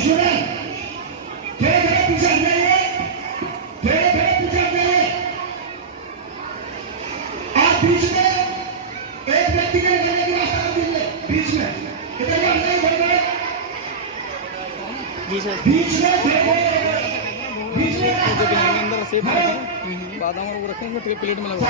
Student थोड़े थोड़े पीछे हटने, थोड़े थोड़े पीछे हटने। आप बीच में एक व्यक्ति के निकलने की रास्ता कर दीजिए, बीच में इधर का नहीं बढ़ बीच में बीच में अंदर सेब बादाम और वो रखेंगे प्लेट में लगा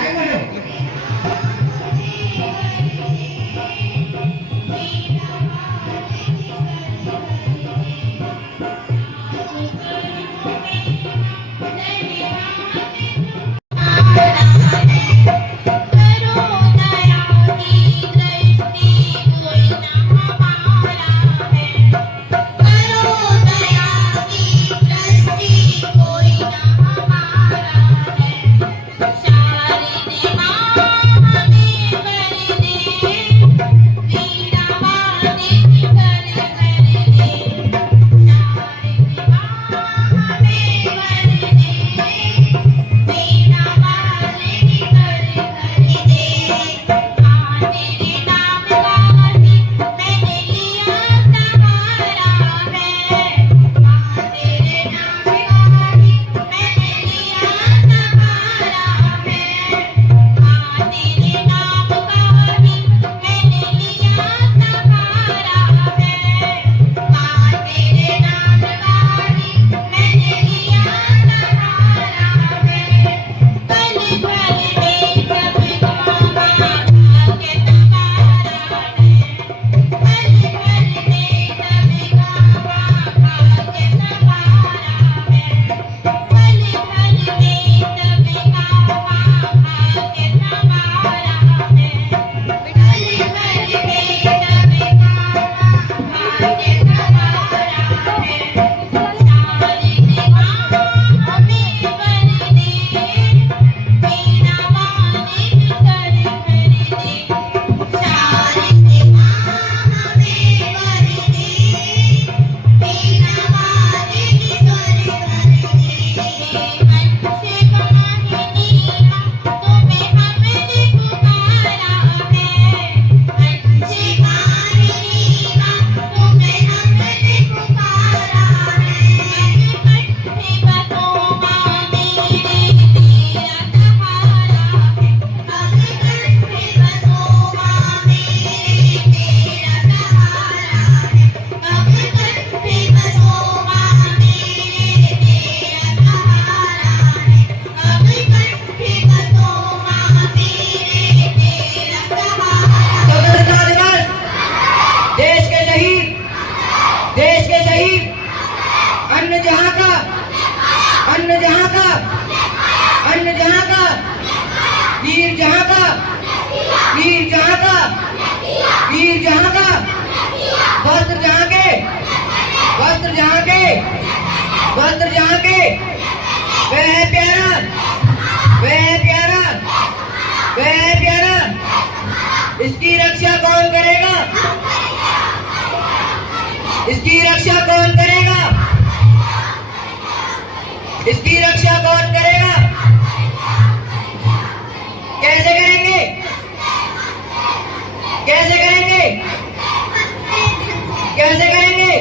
अन्न जहां का, अन्न जहां का, अन्न जहां का, वीर जहां का, वीर जहां का, वीर जहां का, वस्त्र जहां के, वस्त्र जहां के, वस्त्र जहां के, वह है प्यारा, वह है प्यारा, वह है प्यारा। इसकी रक्षा कौन करेगा? इसकी रक्षा कौन करेगा? इसकी रक्षा कौन करेगा? कैसे करेंगे? कैसे करेंगे? कैसे करेंगे?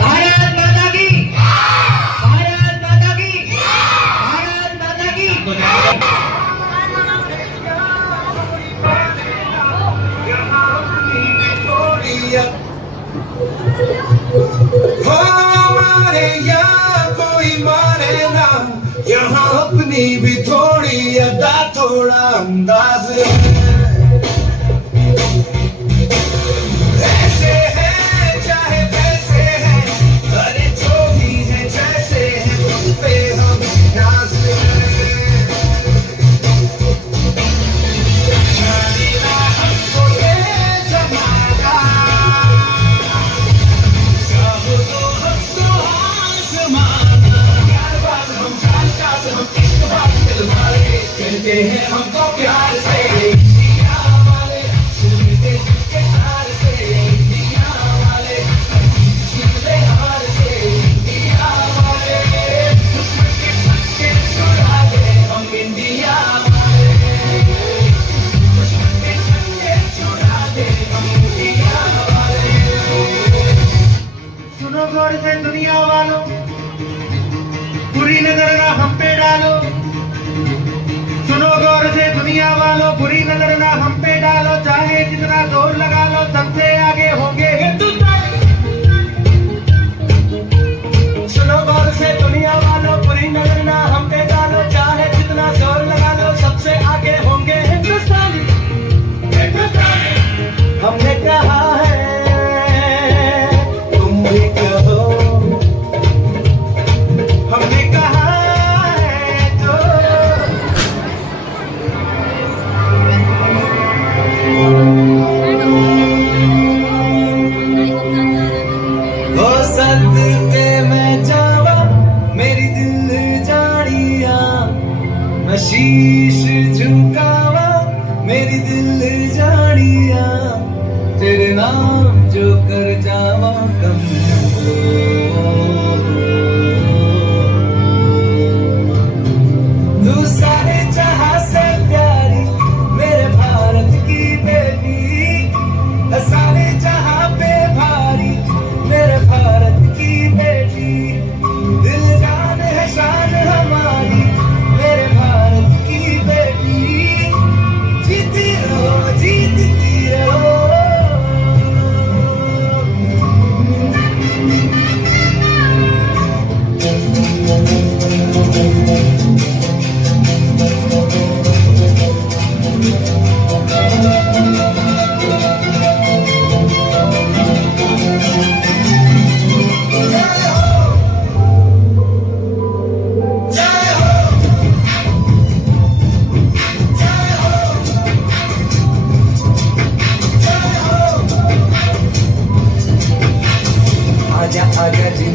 भारत माता की, भारत माता की, भारत माता की। हमारे यहाँ कोई माने ना, यहाँ अपनी भी थोड़ी अदा थोड़ा अंदाज है। ऐसे है चाहे वैसे है, अरे जो भी है जैसे है उन पे हम नाज है। जानेगा हमको ये जमाना, कहते हैं हमको प्यार से।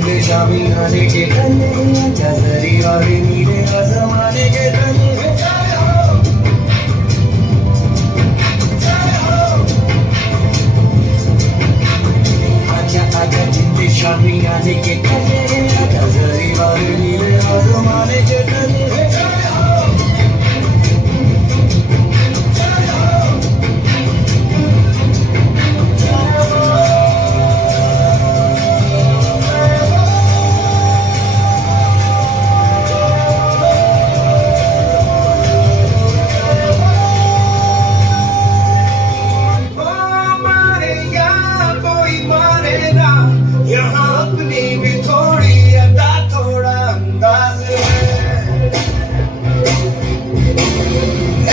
जिंदे शामी आने के तने आजा जरी वाले नीले आसमाने के तने जय हो जय हो आजा आजा जिंदे शामी आने के तने आजा जरी वाले नीले आसमाने के तने जय हो जय हो यहाँ अपनी भी थोड़ी अदा थोड़ा अंदाज है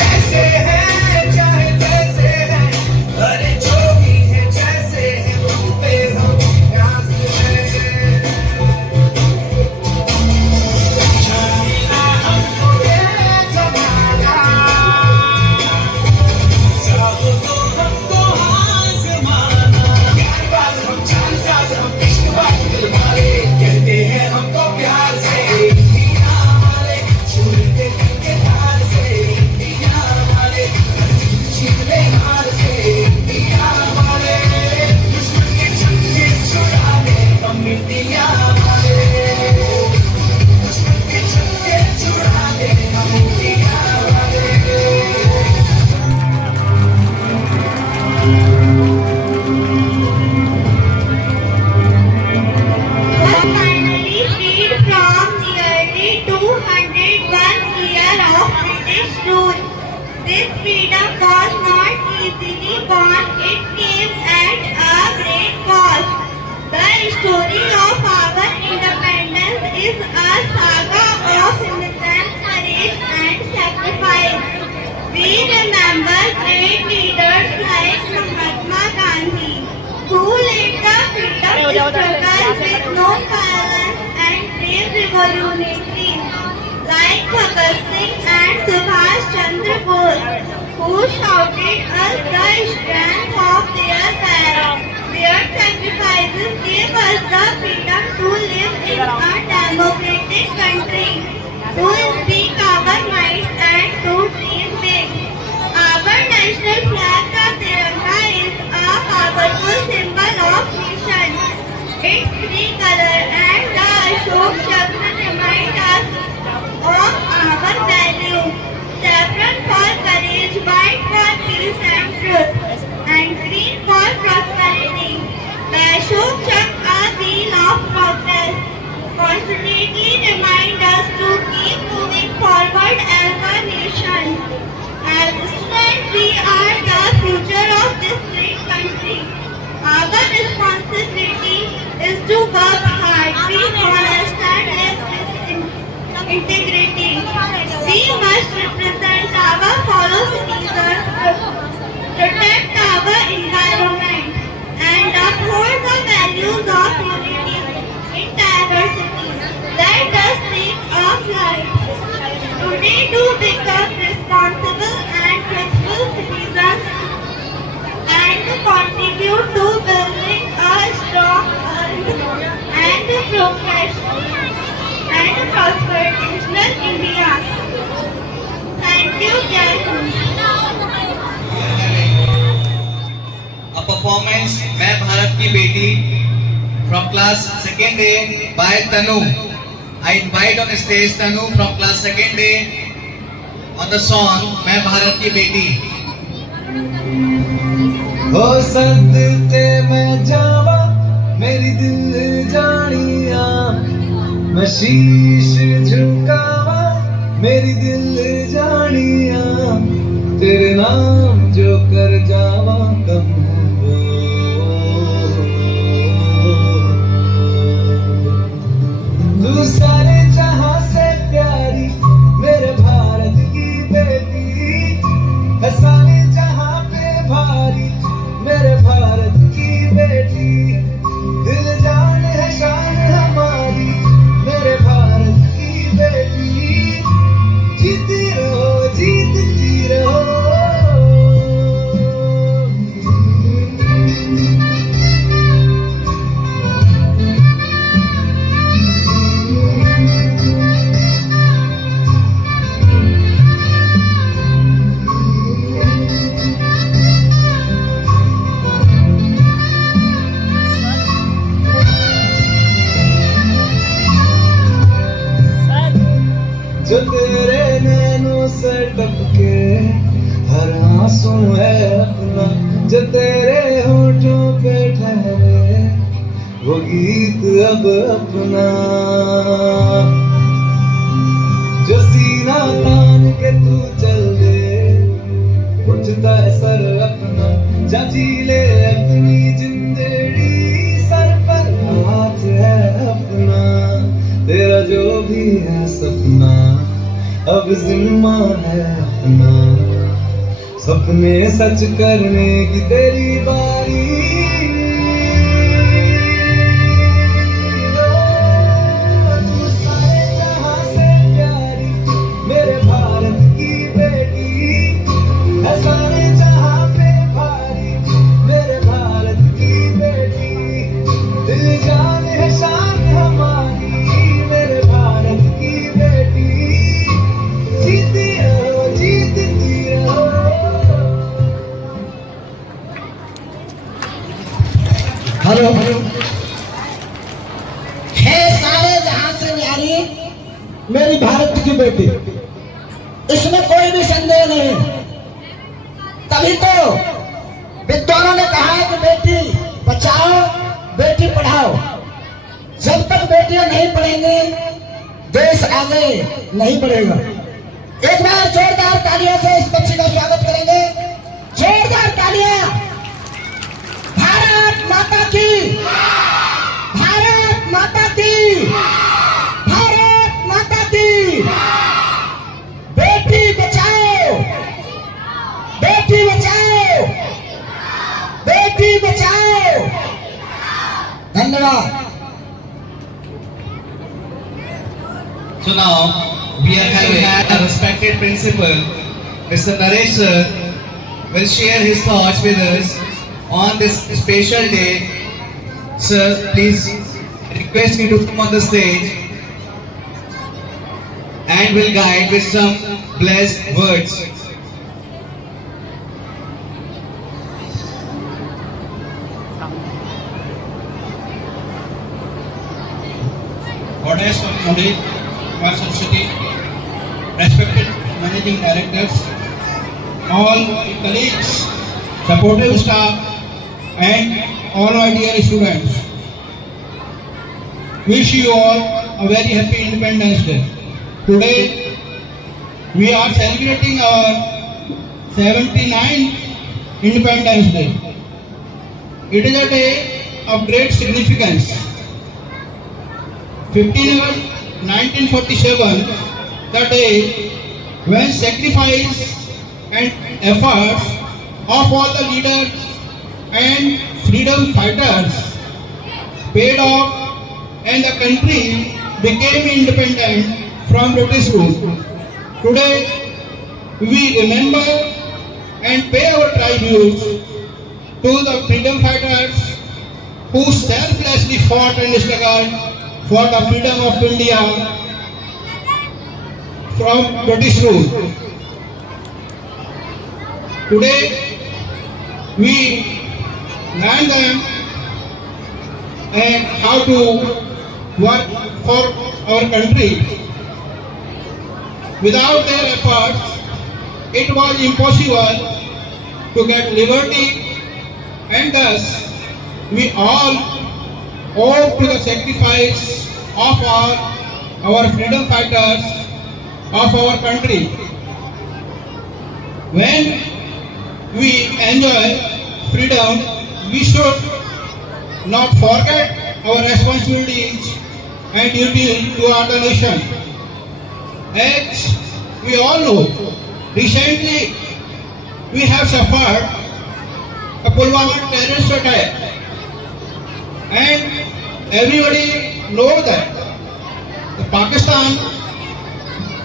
ऐसे है चाहे जैसे है अरे जो भी है जैसे है तुम पे हम नाज है जाना हमको ये जमाना चाहो तो हमको आज़माना प्यार बाज हम जान साज हम इश्क बाज दिल वाले कहते हैं हमको प्यार से दिया वाले छूटे दिल के तार से दिया वाले छीले हार से दिया वाले दुश्मन के छक्के छुड़ा दे हम दिया वाले दुश्मन के छक्के छुड़ा दे हम दिया वाले Finally freed from nearly 201 years of British rule. This freedom was not easily won, it came at a great cost. The story of our independence is a saga of innocence, courage and sacrifice. We remember great leaders like Mahatma Gandhi, who led the freedom struggle with no violence and brave revolutionaries like Bhagat Singh and Subhash Chandra Bose, who shouted us the strength of their courage. Their sacrifices gave us the freedom to live in a democratic country, to speak our minds and to dream big. Our national flag, the Tiranga, is a powerful symbol of nation. Its three colors and the Ashok Chakra remind us of our values. Saffron for courage, white for peace and truth, and green for prosperity. The Ashok Chakra, a wheel of progress, constantly remind us to keep moving forward as a nation. As students, we are the future of this great country. Our responsibility is to work hard, be honest and live with integrity. We must represent our fellow citizens, protect our environment and uphold the values of unity in diversity. Let us think of life today to become responsible and truthful citizens and to contribute to building a strong and progressive and prosperous India. Thank you, Jai Hind. A performance मैं भारत की बेटी from class 2nd A by Tanu. I invite on stage Tanu from class 2nd A on the song मैं भारत की बेटी. हो सदके मैं जावा मेरी दिल जानिया मैं शीश झुकावा मेरी दिल जानिया तेरे नाम जो कर जावा कम है वो तू सारे जहां से प्यारी मेरे भारत की बेटी है सारे जहां पे भारी मेरे भारत की बेटी दिल जान है शान हमारी मेरे भारत की बेटी जीती रहो जीतती रहो आंसू है अपना जो तेरे होठों पे ठहरे, वो गीत अब अपना जो सीना तान के तू चल दे, उठता है सर अपना, जा जी ले अपनी जिंदड़ी, सर पर हाथ है अपना, तेरा जो भी है सपना अब जिम्मा है अपना, सपने सच करने की तेरी बारी। तू सारे जहां से प्यारी मेरे भारत की बेटी है, सारे जहां पे भारी मेरे भारत की बेटी, दिल जान है शान हमारी मेरे भारत की बेटी, जीती रहो जीतती रहो। हेलो है सारे जहां से न्यारी मेरी भारत की बेटी, इसमें कोई भी संदेह नहीं। तभी तो विद्वानों ने कहा है कि बेटी बचाओ बेटी पढ़ाओ। जब तक बेटियां नहीं पढ़ेंगी देश आगे नहीं बढ़ेगा। एक बार जोरदार तालियों से इस बच्ची का स्वागत करेंगे, जोरदार तालियां। भारत माता की, भारत माता की, भारत माता की। बेटी बचाओ बेटी बचाओ बेटी बचाओ। धन्यवाद। So now we are having a respected principal, Mr. Naresh sir, will share his thoughts with us on this special day. Sir, please request you to come on the stage and will guide with some blessed words. Goddess of knowledge, Ma Saraswati, respected managing directors, all colleagues, supportive staff, and all my dear students. Wish you all a very happy Independence Day. Today we are celebrating our 79th Independence Day. It is a day of great significance. 15 August 1947, the day when sacrifice and efforts of all the leaders and freedom fighters paid off and the country became independent from British rule. Today we remember and pay our tribute to the freedom fighters who selflessly fought and struggled for the freedom of India from British rule. Today we learn them and how to work for our country. Without their efforts, it was impossible to get liberty, and thus we all owe to the sacrifice of our freedom fighters of our country. When we enjoy freedom, we should not forget our responsibilities and duty to our nation. As we all know, recently we have suffered a Pulwama terrorist attack, and everybody knows that the Pakistan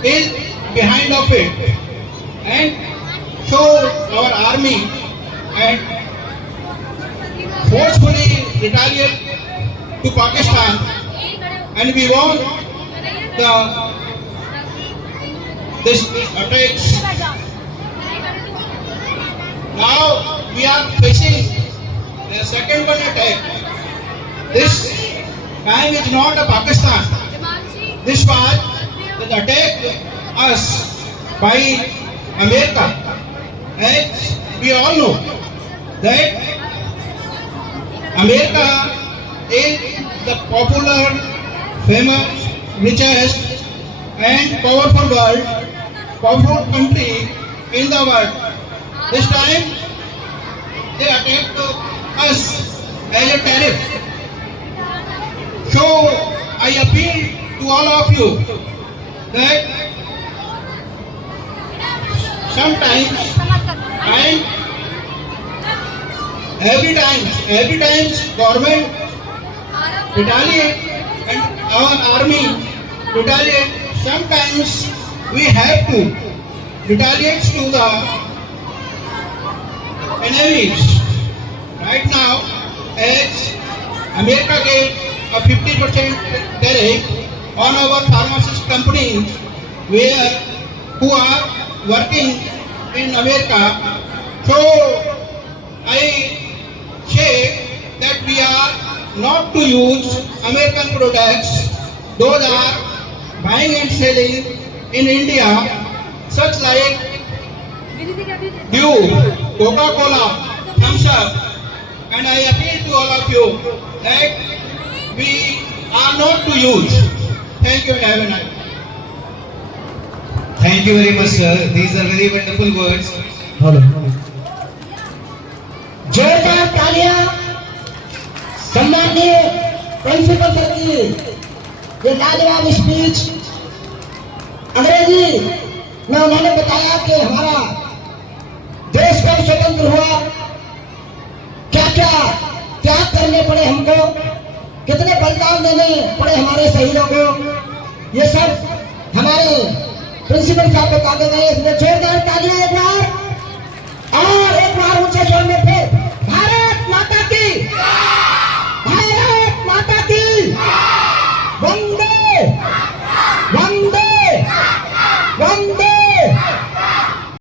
is behind of it, and so our army and forcefully retaliate to Pakistan, and we want this attacks. Now we are facing the second one attack. This time is not a Pakistan. This was the attack us by America, as we all know that America is the popular, famous, richest and powerful country in the world. This time they attacked us as a tariff. So I appeal to all of you that sometimes and every time government retaliate and our army retaliate, sometimes we have to retaliate to the enemies. Right now, as America gave a 50% tariff on our pharmaceutical companies who are working in America, so I say that we are not to use American products. Those are buying and selling in India, such like Dew, Coca-Cola, Thumbs Up, and I appeal to all of you that we are not to use. Thank you and have a nice day. Thank you very much, sir. These are very wonderful words. जोरदार तालियां सम्माननीय principal sir की ये लाजवाब speech अंग्रेजी में उन्होंने बताया कि हमारा देश कब स्वतंत्र हुआ, क्या क्या त्याग करने पड़े हमको, कितने बलिदान देने पड़े हमारे शहीदों को, ये सब हमारे प्रिंसिपल साहब बताते गए। इसमें जोरदार तालियां एक बार और एक बार ऊंचे स्वर में फिर भारत माता की, भारत माता की, वंदे वंदे वंदे